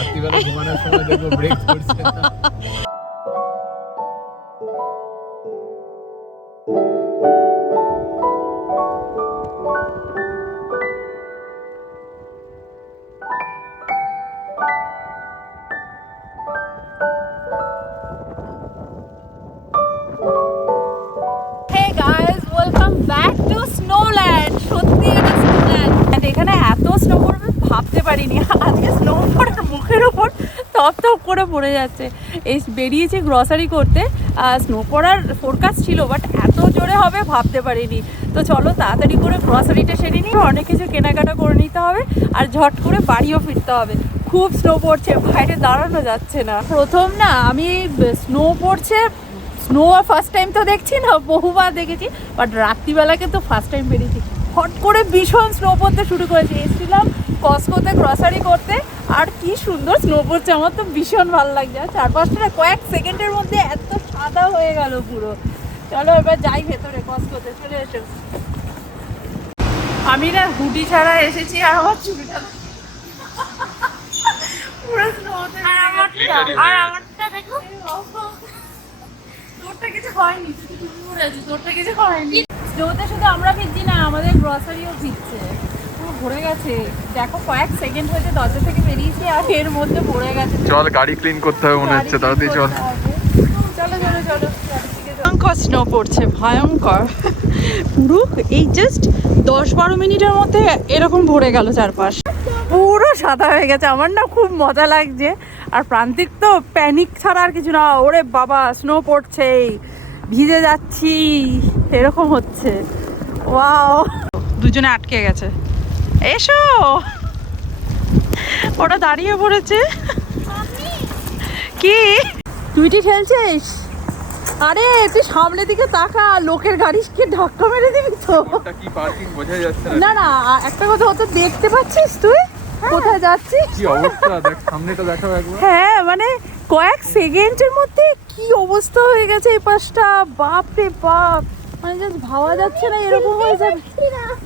রাত্রিবেলা ঘুমানোর সময় দেখবো ব্রেক করছে না। এখানে এত স্নো পড়বে ভাবতে পারিনি। আজকে স্নো পড়ার মুখের উপর টপ টপ করে পড়ে যাচ্ছে। এই বেরিয়েছি গ্রসারি করতে, স্নো পড়ার ফোরকাস্ট ছিল, বাট এত জোরে হবে ভাবতে পারিনি। তো চলো তাড়াতাড়ি করে গ্রসারিটা সেরে নিই, অনেক কিছু কেনাকাটা করে নিতে হবে আর ঝট করে বাড়িও ফিরতে হবে। খুব স্নো পড়ছে, বাইরে দাঁড়ানো যাচ্ছে না। প্রথম না আমি স্নো পড়ছে, স্নো ফার্স্ট টাইম তো দেখছি না, বহুবার দেখেছি, বাট রাত্রিবেলাকে তো ফার্স্ট টাইম বেরিয়েছি। হট করে ভীষণ স্নো পড়তে শুরু করেছে। এসেছিলাম কস্কোতে গ্রসারি করতে, আর কি সুন্দর স্নো পড়ছে, আমার তো ভীষণ ভালো লাগছে। আর চারপাশটা কয়েক সেকেন্ডের মধ্যে এত সাদা হয়ে গেল পুরো। চলো এবার যাই ভেতরে, কস্কোতে চলে এসো। আমি না হুডি ছাড়া এসেছি আর আমার চুলটা পুরো স্নোতে, আর আমারটা দেখো তোরটা কিছু হয়নি, তোরটা কিছু হয়নি। স্নোতে শুধু আমরা ভিজছি না, আমাদের গ্রসারিও ভিজছে, পুরো ভরে গেছে। দেখো কয়েক সেকেন্ড হয়েছে দরজা থেকে বেরিয়েছি আর এর মধ্যে ভরে গেছে। চল গাড়ি ক্লিন করতে হবে মনে হচ্ছে, তাড়াতাড়ি চল। চলো চলো চলো। ভয়ঙ্কর স্নো পড়ছে, ভয়ঙ্কর। পুরো এই জাস্ট 10-12 মিনিটের মধ্যে এরকম ভরে গেল চারপাশ, পুরো সাদা হয়ে গেছে। আমার না খুব মজা লাগছে। আর প্রান্তিক তো প্যানিক ছাড়া আর কিছু না, ওরে বাবা স্নো পড়ছে, ভিজে যাচ্ছি, এরকম হচ্ছে। ওয়াও, দুজনে আটকে গেছে। এসো, ওরা দাঁড়িয়ে পড়েছে। কি তুই খেলছিস? আরে তুই সামনের দিকে তাকা, লোকের গাড়িকে ধাক্কা মেরে দিবি তো। কি পার্কিং বোঝাই যাচ্ছে না না, একটা কথা, ও তো দেখতে পাচ্ছিস তুই কোথায় যাচ্ছিস? কি অবস্থা দেখ, সামনেটা দেখাও একবার। হ্যাঁ মানে কয়েক সেকেন্ডের মধ্যে কি অবস্থা হয়ে গেছে এই পাশটা, বাপ রে বাপ, মানে জাস্ট ভাবা যাচ্ছে না এরকম হয়ে যাবে।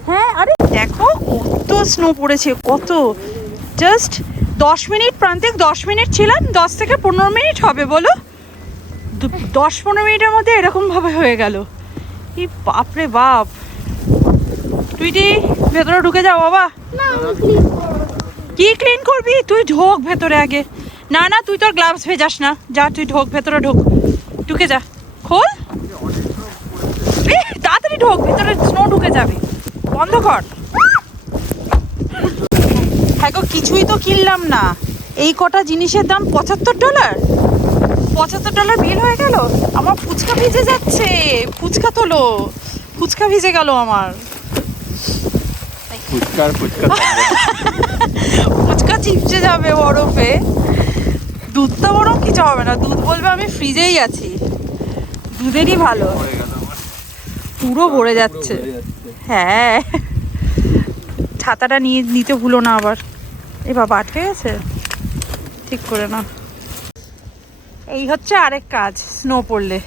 হ্যাঁ আরে দেখো কত স্নো পড়েছে, কত। জাস্ট 10 মিনিট, প্রান্তিক 10 মিনিট ছিলাম, 10 থেকে 15 মিনিট হবে বলো, 10-15 মিনিটের মধ্যে এরকম ভাবে হয়ে গেল। এই বাপ রে বাপ। তুইটি ভেতরে ঢুকে যাও বাবা। কি ক্লিন করবি? তুই ঢোক ভেতরে আগে। না না, তুই তোর গ্লাভস ভেজাস না, যা তুই ঢোক ভেতরে, ঢোক, ঢুকে যা, খোল তাড়াতাড়ি ঢোক ভেতরে, স্নো ঢুকে যাবে, বন্ধ কর। হ্যাঁ গো, কিছুই তো কিনলাম না, এই কটা জিনিসের দাম $75। $75 বিল হয়ে গেল। আমার ফুচকা ভিজে যাচ্ছে, ফুচকা তোলো, ফুচকা ভিজে গেল আমার। ফুচকা চিপসে যাবে বরফে। দুধটা বরং কিছু হবে না, দুধ বলবে আমি ফ্রিজেই আছি, দুধেরই ভালো। পুরো ভরে যাচ্ছে। হ্যাঁ, ছাতাটা নিতে ভুলো না আবার। এ বাবা, আটকে গেছে, ঠিক করে না। এই হচ্ছে আরেক কাজ স্নো পড়লে,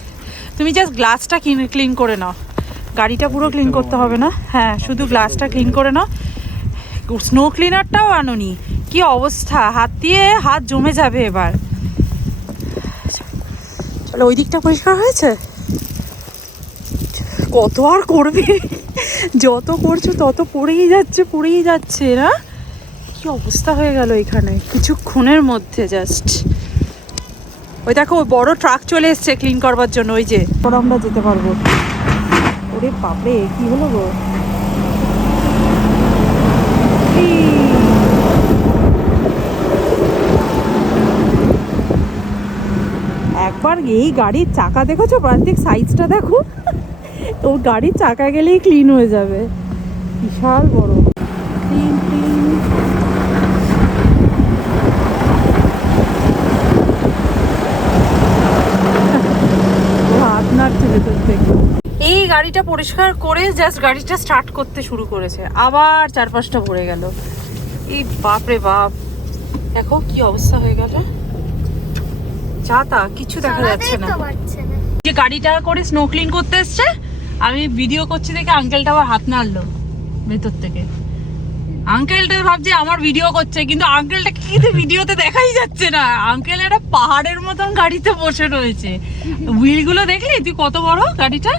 তুমি জাস্ট গ্লাসটা ক্লিন করে নাও, গাড়িটা পুরো ক্লিন করতে হবে না। হ্যাঁ, শুধু গ্লাসটা ক্লিন করে নাও। স্নো ক্লিনারটাও আনোনি, কি অবস্থা, হাত দিয়ে হাত জমে যাবে এবার। চলো, ওই দিকটা পরিষ্কার হয়েছে, কত আর করবে, যত করছো তত পড়েই যাচ্ছে না। কি অবস্থা হয়ে গেল এখানে কিছুক্ষণের মধ্যে। জাস্ট ওই দেখো, ওই বড় ট্রাক চলে এসছে ক্লিন করবার জন্য, ওই যে আমরা যেতে পারবো। ওরে বাপরে, কি হলো গো? একবার এই গাড়ির চাকা দেখেছো প্রান্তিক, সাইজটা দেখো, তো গাড়ির চাকা গেলেই ক্লিন হয়ে যাবে, বিশাল বড়। Clean clean. হাত নাড়ছে ভেতর থেকে। এই গাড়িটা পরিষ্কার করে জাস্ট গাড়িটা স্টার্ট করতে শুরু করেছে, আবার চারপাশটা ভরে গেল। এই বাপরে বাপ, দেখো কি অবস্থা হয়ে গেল, যা তা কিছু দেখা যাচ্ছে না। যে গাড়িটা করে স্নো ক্লিন করতে এসছে, আমি ভিডিও করছি দেখে আঙ্কেলটা আবার হাত নাড়লো ভেতর থেকে। আঙ্কেলটা ভাবছে আমার ভিডিও করছে, কিন্তু আঙ্কেলটা কিন্তু ভিডিওতে দেখাই যাচ্ছে না। আঙ্কেল একটা পাহাড়ের মতন গাড়িতে বসে রয়েছে। হুইলগুলো দেখলি তুই কত বড় গাড়িটা?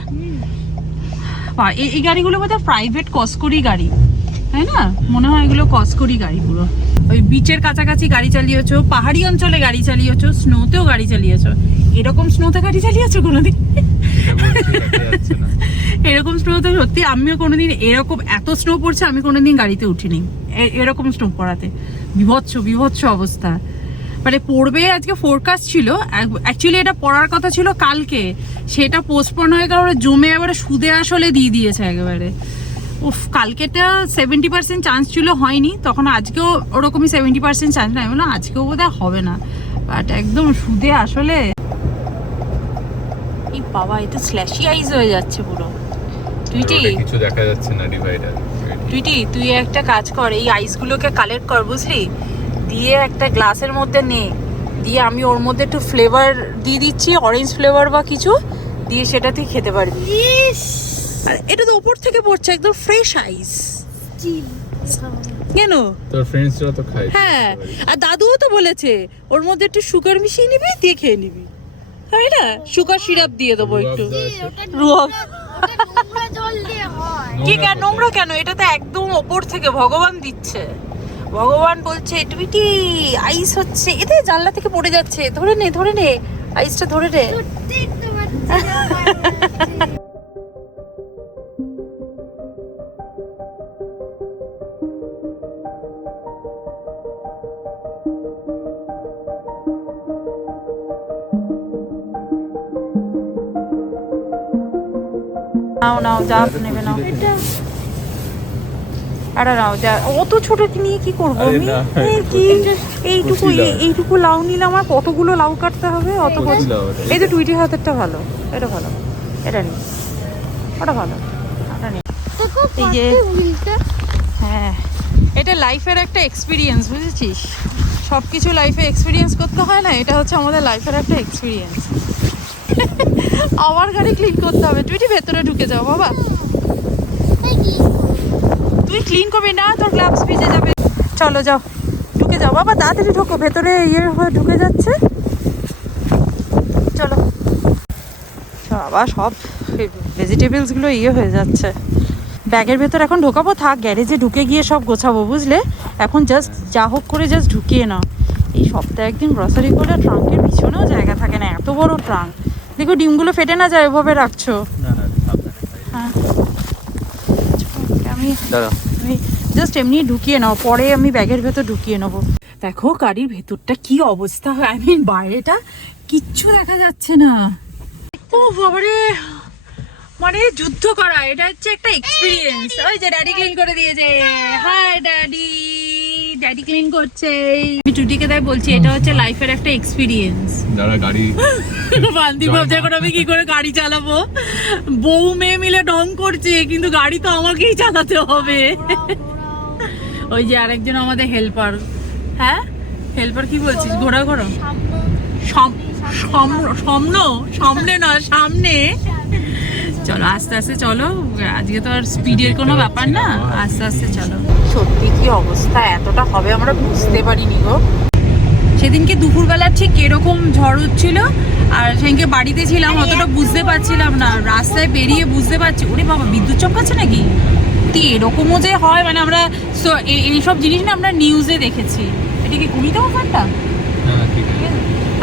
এই গাড়িগুলো বোধহয় প্রাইভেট কসকরি গাড়ি, তাই না? মনে হয় এগুলো কসকরি গাড়ি পুরো। ওই বিচের কাছাকাছি গাড়ি চালিয়েছো, পাহাড়ি অঞ্চলে গাড়ি চালিয়েছো, স্নোতেও গাড়ি চালিয়েছো। এরকম স্নোতে গাড়ি চালিয়েছো কোনোদিন? এরকম স্নোতে সত্যি আমিও কোনোদিন, এরকম এত স্নো পড়ছে আমি কোনোদিন গাড়িতে উঠিনি এরকম স্নো পড়াতে। বিভৎস অবস্থা। মানে পড়বে আজকে ফোরকাস্ট ছিল, অ্যাকচুয়ালি এটা পড়ার কথা ছিল কালকে, সেটা পোস্টপোন হয়ে গেল, জমে এবারে সুদে আসলে দিয়ে দিয়েছে একেবারে। উফ, কালকেটা 70% চান্স ছিল, হয়নি। তখন আজকেও ওরকমই 70% চান্স না, আমি বললাম আজকেও বোধহয় হবে না, বাট একদম সুদে আসলে। এই বাবা, এটা স্ল্যাশি আইস হয়ে যাচ্ছে পুরো। কিছু দেখা যাচ্ছে না ডিভাইডার। তুই একটা কাজ কর, এই আইসগুলোকে কালেক্ট কর, বুঝলি? দিয়ে একটা গ্লাসের মধ্যে নে, দিয়ে আমি ওর মধ্যে একটু ফ্লেভার দিয়ে দিচ্ছি, অরেঞ্জ ফ্লেভার বা কিছু দিয়ে, সেটা তুই খেতে পারবি। আর এটা তো উপর থেকে পড়ছে, একদম ফ্রেশ আইস। কেন তোর ফ্রেন্ডসরা তো খায়? হ্যাঁ, আর দাদুও তো বলেছে ওর মধ্যে একটু সুগার মিশিয়ে নিবি, দিয়ে খেয়ে নিবি, তাই না? সুগার সিরাপ দিয়ে দেবো একটু। কি কেন নোংরা কেন? এটা তো একদম ওপর থেকে ভগবান দিচ্ছে। ভগবান বলছে টুইটি আইস হচ্ছে, এতে জানলা থেকে পড়ে যাচ্ছে, ধরে নে আইসটা ধরে নে। নাও যা নেবে নাও। আরে নাও যা, অত ছোট নিয়ে কি করবো আমি? এইটুকু লাউ নিলাম, আর কতগুলো লাউ কাটতে হবে? অত বড়। এই তো টুইটির হাতেরটা ভালো, এটা ভালো, এটা নি, ওটা ভালো, ওটা নি। এই যে হ্যাঁ, এটা লাইফের একটা এক্সপিরিয়েন্স, বুঝেছিস? সবকিছু লাইফে এক্সপিরিয়েন্স করতে হয় না, এটা হচ্ছে আমাদের লাইফের একটা এক্সপিরিয়েন্স। আমার গাড়ি ক্লিন করতে হবে। তুই ভেতরে ঢুকে যাও বাবা, তুই ক্লিন করবি না, তোর গ্লাভস ভিজে যাবে। চলো যাও, ঢুকে যাও বাবা, তাড়াতাড়ি ঢোকো, ভেতরে ইয়ে হয়ে ঢুকে যাচ্ছে। চলো বাবা, সব ভেজিটেবলস গুলো ইয়ে হয়ে যাচ্ছে। ব্যাগের ভেতর এখন ঢোকাবো, থাক গ্যারেজে ঢুকে গিয়ে সব গোছাবো, বুঝলে? এখন জাস্ট যা হোক করে জাস্ট ঢুকিয়ে নাও। এই সপ্তাহে একদিন গ্রসারি করে ট্রাঙ্কের পিছনেও জায়গা থাকে না, এত বড় ট্রাঙ্ক। দেখো ডিমগুলো ফেটে না যায়, ওভাবে রাখছো। হ্যাঁ, আমি জাস্ট এমনি ঢুকিয়ে নাও, পরে আমি ব্যাগের ভেতর ঢুকিয়ে নেবো। দেখো গাড়ির ভেতরটা কি অবস্থা, আই মিন বাইরেটা কিচ্ছু দেখা যাচ্ছে না। ও বাবারে, মানে যুদ্ধ করা, এটা হচ্ছে একটা এক্সপিরিয়েন্স। ওই যে ড্যাডি ক্লিন করে দিয়েছে, হাই ড্যাডি, ড্যাডি ক্লিন করছে। আমি টুটিকে তাই বলছি, এটা হচ্ছে লাইফের একটা এক্সপিরিয়েন্স। যারা গাড়ি বান্দি ভাবছে এখন আমি কি করে গাড়ি চালাবো, বউ মেয়ে মিলে ঢং করছে, কিন্তু গাড়ি তো আমাকেই চালাতে হবে। ওই যে আরেকজন আমাদের হেল্পার। হ্যাঁ, হেল্পার কি বলছিস? ঘোরা সামনে না, সামনে। চলো আস্তে আস্তে চলো, আজকে তো আর স্পিডের কোনো ব্যাপার না, আস্তে আস্তে চলো। সত্যি কি অবস্থা, এতটা হবে আমরা বুঝতে পারিনি গো। সেদিনকে দুপুরবেলা ঠিক এরকম ঝড় হচ্ছিল, আর সেদিনকে বাড়িতে ছিলাম, অতটা বুঝতে পারছিলাম না। রাস্তায় বেরিয়ে বুঝতে পারছি, ওরে বাবা বিদ্যুৎ চমকাচ্ছে নাকি। এরকমও যে হয়, মানে আমরা এইসব জিনিস না আমরা নিউজে দেখেছি। এটা কি কুড়িটা ওখানটা?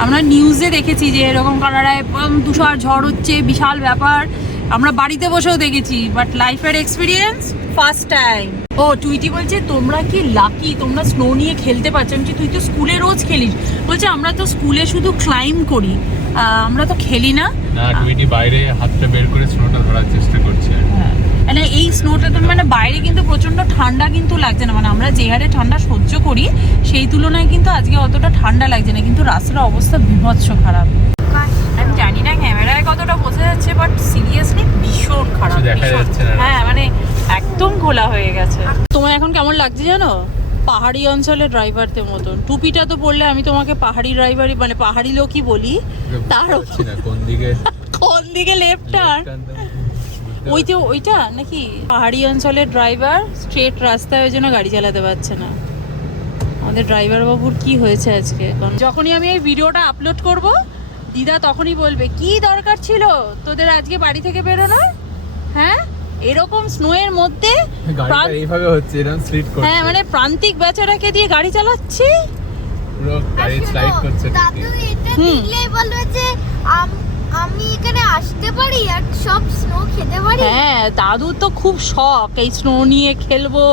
আমরা নিউজে দেখেছি যে এরকম কানাডায় তুষার ঝড় হচ্ছে, বিশাল ব্যাপার। আমরা বাড়িতে বসেও দেখেছি, বাট লাইফের এক্সপিরিয়েন্স ফার্স্ট টাইম। ও টুইটি বলছে তোমরা কি লাকি, তোমরা স্নো নিয়ে খেলতে পারছো। আমি তুই তো স্কুলে রোজ খেলিস। বলছে আমরা তো স্কুলে শুধু ক্লাইম্ব করি, আমরা তো খেলি না। টুইটি বাইরে হাতটা বের করে স্নোটা ধরার চেষ্টা করছে। মানে এই স্নোটা তো মানে বাইরে কিন্তু প্রচন্ড ঠান্ডা কিন্তু লাগছে না, মানে আমরা যে হারে ঠান্ডা সহ্য করি সেই তুলনায় কিন্তু আজকে অতটা ঠান্ডা লাগছে না, কিন্তু রাস্তার অবস্থা বিভৎস খারাপ। আমি জানি না ক্যামেরায় কতটা বোঝা যাচ্ছে, বাট সিরিয়াসলি ভীষণ খারাপ। হ্যাঁ, মানে একদম ঘোলা হয়ে গেছে। তোমার এখন কেমন লাগছে জানো? পাহাড়ি অঞ্চলের ড্রাইভারদের মতন। টুপিটা তো পড়লে আমি তোমাকে পাহাড়ি ড্রাইভারই, মানে পাহাড়ি লোকই বলি। তার কোন দিকে লেফট টার্ন, ওই যে ওইটা নাকি পাহাড়ি অঞ্চলের ড্রাইভার স্ট্রেট রাস্তায় ওই জন্য গাড়ি চালাতে পারছে না। আমাদের ড্রাইভার বাবুর কি হয়েছে আজকে? যখনই আমি এই ভিডিওটা আপলোড করব দিদা তখনই বলবে কি দরকার ছিল তোদের আজকে বাড়ি থেকে বেরোনোর, হ্যাঁ এরকম স্নোয়ের মধ্যে এইভাবে হচ্ছে, এরকম স্লিপ করছে। হ্যাঁ মানে প্রান্তিক বেচারাকে দিয়ে গাড়ি চালাচ্ছি, পুরো গাড়ি স্লাইড করছে। দাদু এটা দেখলেই বলবে যে আমি এখানে আসতে পারি আর সব স্নো খেতে পারি। হ্যাঁ দাদু তো খুব শখ এই স্নো নিয়ে খেলবো,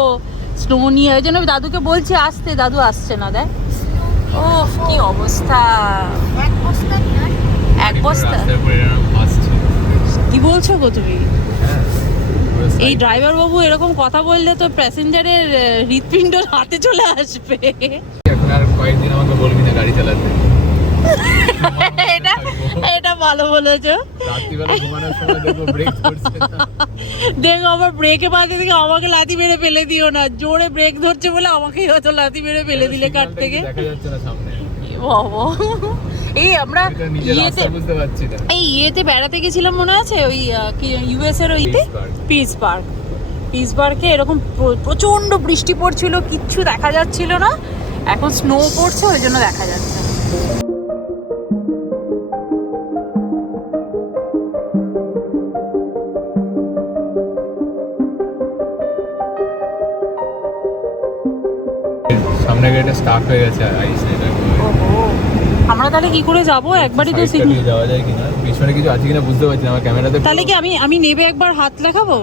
স্নো নিয়ে, ওই জন্য দাদুকে বলছি আসতে, দাদু আসছে না। দেখ ও কি অবস্থা, এক বস্তা নিয়ে এক বস্তা। কি বলছো গো তুমি? এই ড্রাইভার বাবু এরকম কথা বললে তো প্যাসেঞ্জারের হৃৎপিণ্ড হাতে চলে আসবে। এখন আর কয়েকদিন আমাকে বলবি না গাড়ি চালাতে। এটা ভালো বলেছো। রাত্রিবেলা ঘুমানোর সময় দেখো ব্রেক ধরছে না, দেখো আবার ব্রেকে বাজে থেকে আমাকে লাথি মেরে ফেলে দিও না, জোরে ব্রেক ধরছে বলে আমাকেই হয়তো লাথি মেরে ফেলে দিলে কাট থেকে। দেখা যাচ্ছে না সামনে। বাবা এই আমরা ইয়েতে বুঝতে পারছি না, এই ইয়েতে বেড়াতে গেছিলাম মনে আছে, ওই ইউএস এর ওইতে পিস পার্কে এরকম প্রচন্ড বৃষ্টি পড়ছিল, কিচ্ছু দেখা যাচ্ছিল না। এখন স্নো পড়ছে ওই জন্য দেখা যাচ্ছে। সামনে গাড়িটা স্টার্ট হয়ে গেছে আর আইস এটা। ওহো আমরা তাহলে কি করে যাব? একবারই তো সিগন্যাল যাওয়া যায় কিনা, পিছনে কিছু আছে কিনা বুঝতে পারছি না, আমার ক্যামেরাতে। তাহলে কি আমি নেবে একবার হাত লাগাবো?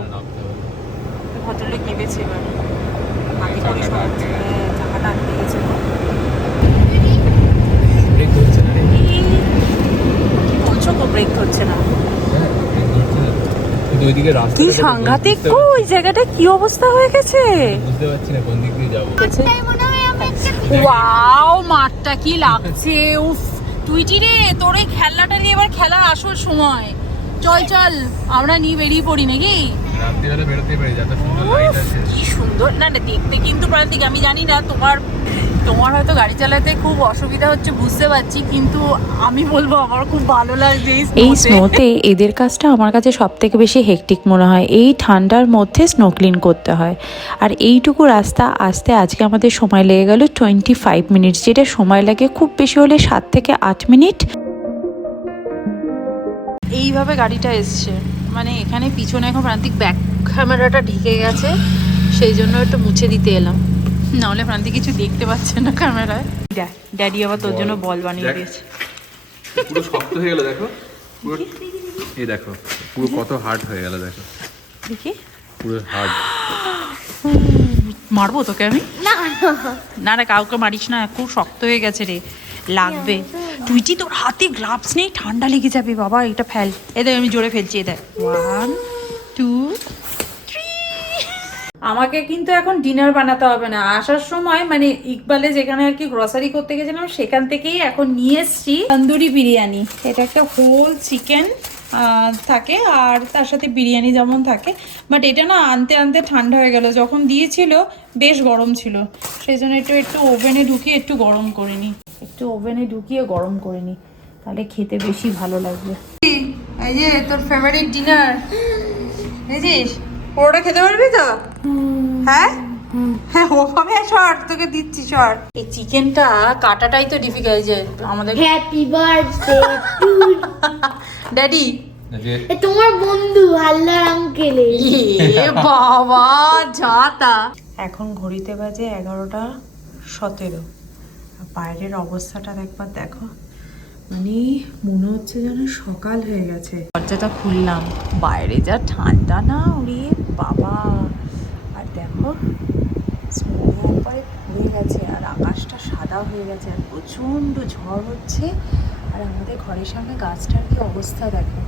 ভদ্রলোক নেবেছে এবার হাতে করে চাকাটা আটকে গেছে। ব্রেক ধরছে না রে। কি বলছো গো ব্রেক ধরছে না? হ্যাঁ ব্রেক ধরছে না, কিন্তু ওইদিকে রাস্তা কি সাংঘাতিক গো, ওই জায়গাটা কি অবস্থা হয়ে গেছে বুঝতে পারছি না কোন দিক দিয়ে যাবো। তাই মনে হয় আমি একটা ওয়াও মাঠটা কি লাগছে, উফ টুইটি রে তোর এই খেলনাটা নিয়ে এবার খেলার আসল সময়। চল চল আমরা নিয়ে বেরিয়ে পড়ি নাকি? রাত্রিবেলা বেরোতেই পারি, যত সুন্দর লাইট আছে। কি সুন্দর না না দেখতে কিন্তু প্রান্তিক, আমি জানি না তোমার হয়তো গাড়ি চালাতে খুব অসুবিধা হচ্ছে বুঝতে পারছি, কিন্তু আমি বলবো আমার খুব ভালো লাগছে এই স্নোতে এদের কাজটা আমার কাছে সব থেকে বেশি হেকটিক মনে হয়। এই ঠান্ডার মধ্যে স্নো ক্লিন করতে হয়, আর এইটুকু রাস্তা আসতে আজকে আমাদের সময় লেগে গেল 25 মিনিটস, যেটা সময় লাগে খুব বেশি হলে 7 থেকে 8 মিনিট। এইভাবে গাড়িটা এসছে, মানে এখানে পিছনে এখন প্রান্তিক ব্যাক ক্যামেরাটা ঢেকে গেছে, সেই জন্য একটু মুছে দিতে এলাম, নাহলে প্রান্তিক কিছু দেখতে পাচ্ছে না ক্যামেরায়। ড্যাডি আবার তোর জন্য বল বানিয়ে দিয়েছে। পুরো শক্ত হয়ে গেল দেখো, পুরো এই দেখো পুরো কত হার্ড হয়ে গেল দেখো, দেখি পুরো হার্ড। মারবো তোকে আমি? না না কাউকে মারিস না, খুব শক্ত হয়ে গেছে রে, লাগবে। তুইটি তোর হাতে গ্লাভস নেই, ঠান্ডা লেগে যাবে বাবা, এটা ফেল। এই দেখ আমি জোরে ফেলছি, এই দেখ 1 2 3। আমাকে কিন্তু এখন ডিনার বানাতে হবে না, আসার সময় মানে ইকবালে যেখানে আর কি গ্রসারি করতে গেছিলাম সেখান থেকেই এখন নিয়ে এসছি তন্দুরি বিরিয়ানি। এটা একটা হোল চিকেন থাকে আর তার সাথে বিরিয়ানি যেমন থাকে, বাট এটা না আনতে আনতে ঠান্ডা হয়ে গেল, যখন দিয়েছিল বেশ গরম ছিল, সেই জন্য একটু ওভেনে ঢুকিয়ে একটু গরম করে নিই, তাহলে খেতে বেশি ভালো লাগবে। এই যে তোর ফেভারিট ডিনার, বুঝিস পুরোটা খেতে পারবি তো? হ্যাঁ হ্যাঁ ওভাবে শর্ট তোকে দিচ্ছি শর্ট। এই চিকেনটা কাটাটাই তো ডিফিকাল্ট, যে আমাদের হ্যাপি বার্থডে টু ড্যাডি তোমার বন্ধু হাল্লার আঙ্কেলে। এ বাবা যাতা। এখন ঘড়িতে বাজে 11:17, বাইরের অবস্থাটা একবার দেখো, মানে মনে হচ্ছে যেন সকাল হয়ে গেছে। দরজাটা খুললাম, বাইরে যা ঠান্ডা না, ওরে বাবা। আর দেখো স্নো প্রায় পড়ে গেছে আর আকাশটা সাদা হয়ে গেছে আর প্রচণ্ড ঝড় হচ্ছে, আর আমাদের ঘরের সামনে গাছটার কি অবস্থা দেখো।